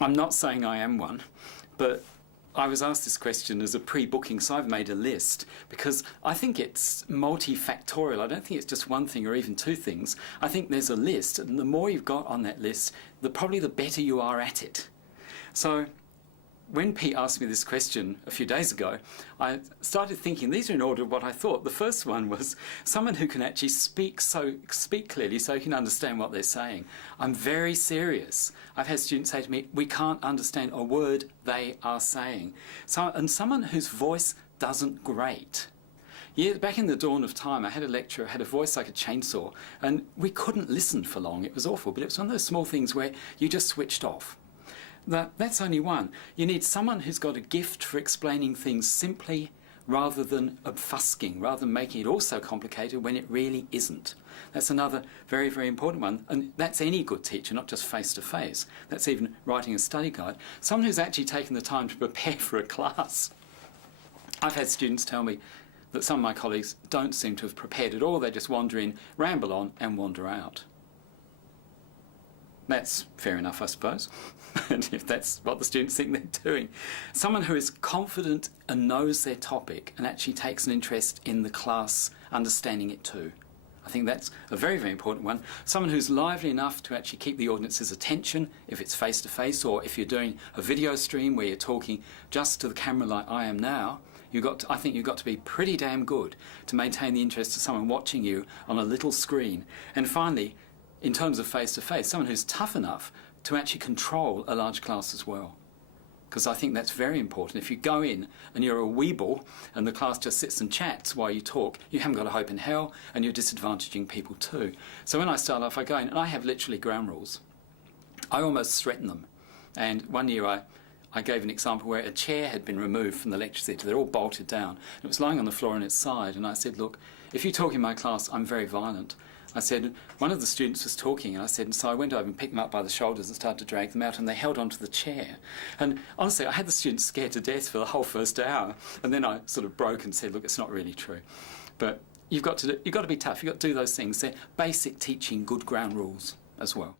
I'm not saying I am one, but I was asked this question as a pre-booking, so I've made a list because I think it's multifactorial. I don't think it's just one thing or even two things. I think there's a list, and the more you've got on that list, probably the better you are at it. So when Pete asked me this question a few days ago, I started thinking these are in order of what I thought. The first one was someone who can actually speak clearly so you can understand what they're saying. I'm very serious. I've had students say to me, we can't understand a word they are saying. And someone whose voice doesn't grate. Yeah, back in the dawn of time, I had a lecturer who had a voice like a chainsaw, and we couldn't listen for long. It was awful, but it was one of those small things where you just switched off. That's only one. You need someone who's got a gift for explaining things simply rather than obfusking, rather than making it all so complicated when it really isn't. That's another very, very important one. And that's any good teacher, not just face-to-face. That's even writing a study guide. Someone who's actually taken the time to prepare for a class. I've had students tell me that some of my colleagues don't seem to have prepared at all. They just wander in, ramble on, and wander out. That's fair enough, I suppose, and if that's what the students think they're doing. Someone who is confident and knows their topic and actually takes an interest in the class understanding it too. I think that's a very, very important one. Someone who's lively enough to actually keep the audience's attention if it's face-to-face, or if you're doing a video stream where you're talking just to the camera like I am now, I think you've got to be pretty damn good to maintain the interest of someone watching you on a little screen. And finally, in terms of face-to-face, someone who's tough enough to actually control a large class as well. Because I think that's very important. If you go in and you're a weeble and the class just sits and chats while you talk, you haven't got a hope in hell and you're disadvantaging people too. So when I start off, I go in and I have literally ground rules. I almost threaten them. And one year I gave an example where a chair had been removed from the lecture theatre. They're all bolted down. It was lying on the floor on its side, and I said, look, if you talk in my class, I'm very violent. I said, one of the students was talking, and I said, and so I went over and picked them up by the shoulders and started to drag them out, and they held onto the chair. And honestly, I had the students scared to death for the whole first hour, and then I sort of broke and said, look, it's not really true. But you've got to be tough. You've got to do those things. They're basic teaching good ground rules as well.